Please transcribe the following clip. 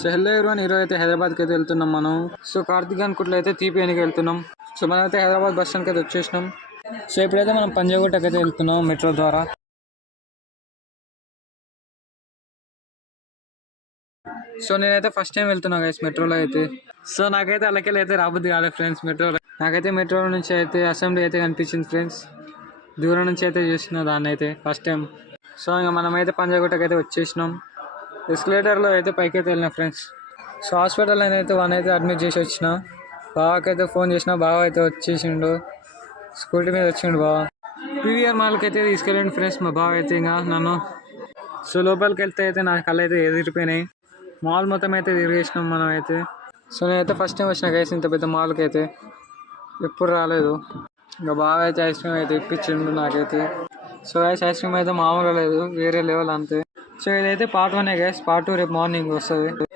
So hello everyone ఈరోజు అయితే హైదరాబాద్కి అయితే వెళ్తున్నాం మనం. సో కార్తిక్ అనుకుంట్లో అయితే తీపియానికి వెళ్తున్నాం. సో మనం అయితే హైదరాబాద్ బస్ స్టాండ్కి అయితే వచ్చేసినాం. సో ఇప్పుడైతే మనం పంజాగుట్టకి అయితే వెళ్తున్నాం మెట్రో ద్వారా. సో నేనైతే ఫస్ట్ టైం వెళ్తున్నా గైస్ మెట్రోలో అయితే. సో నాకైతే అలాకెళ్ళి అయితే రాబుద్ది కాలేదు ఫ్రెండ్స్ మెట్రోలో. నాకైతే మెట్రో నుంచి అయితే అసెంబ్లీ అయితే కనిపించింది ఫ్రెండ్స్. దూరం నుంచి అయితే చూసిన దాన్ని అయితే ఫస్ట్ టైం. సో ఇంకా మనమైతే పంజాగుట్టకి అయితే వచ్చేసినాం. ఎస్కలేటర్లో అయితే పైకి అయితే వెళ్ళిన ఫ్రెండ్స్. సో హాస్పిటల్ అయితే వన్ అయితే అడ్మిట్ చేసి వచ్చిన. బావకైతే ఫోన్ చేసిన, బావ అయితే వచ్చేసిండు, స్కూటీ మీద వచ్చిండు బావ. పీవీఆర్ మాల్కి అయితే తీసుకెళ్ళండి ఫ్రెండ్స్ మా బావ అయితే ఇంకా నన్ను. సో లోపలికి వెళ్తే అయితే నా కళ్ళు అయితే ఎదిరిపోయినాయి. మాల్ మొత్తం అయితే తిరిగేసినాం మనం అయితే. సో నేనైతే ఫస్ట్ టైం వచ్చిన గైస్ ఇంత పెద్ద మాల్కి అయితే, ఎప్పుడు రాలేదు. ఇంకా బాగా అయితే ఐస్ క్రీమ్ అయితే ఇప్పించిండు నాకైతే. సో గైస్ ఐస్ క్రీమ్ అయితే మామూలుగా లేదు, వేరే లెవెల్ అంతే. సో ఇదైతే పార్ట్ 1 గైస్, పార్ట్ 2 రేపు మార్నింగ్ వస్తుంది.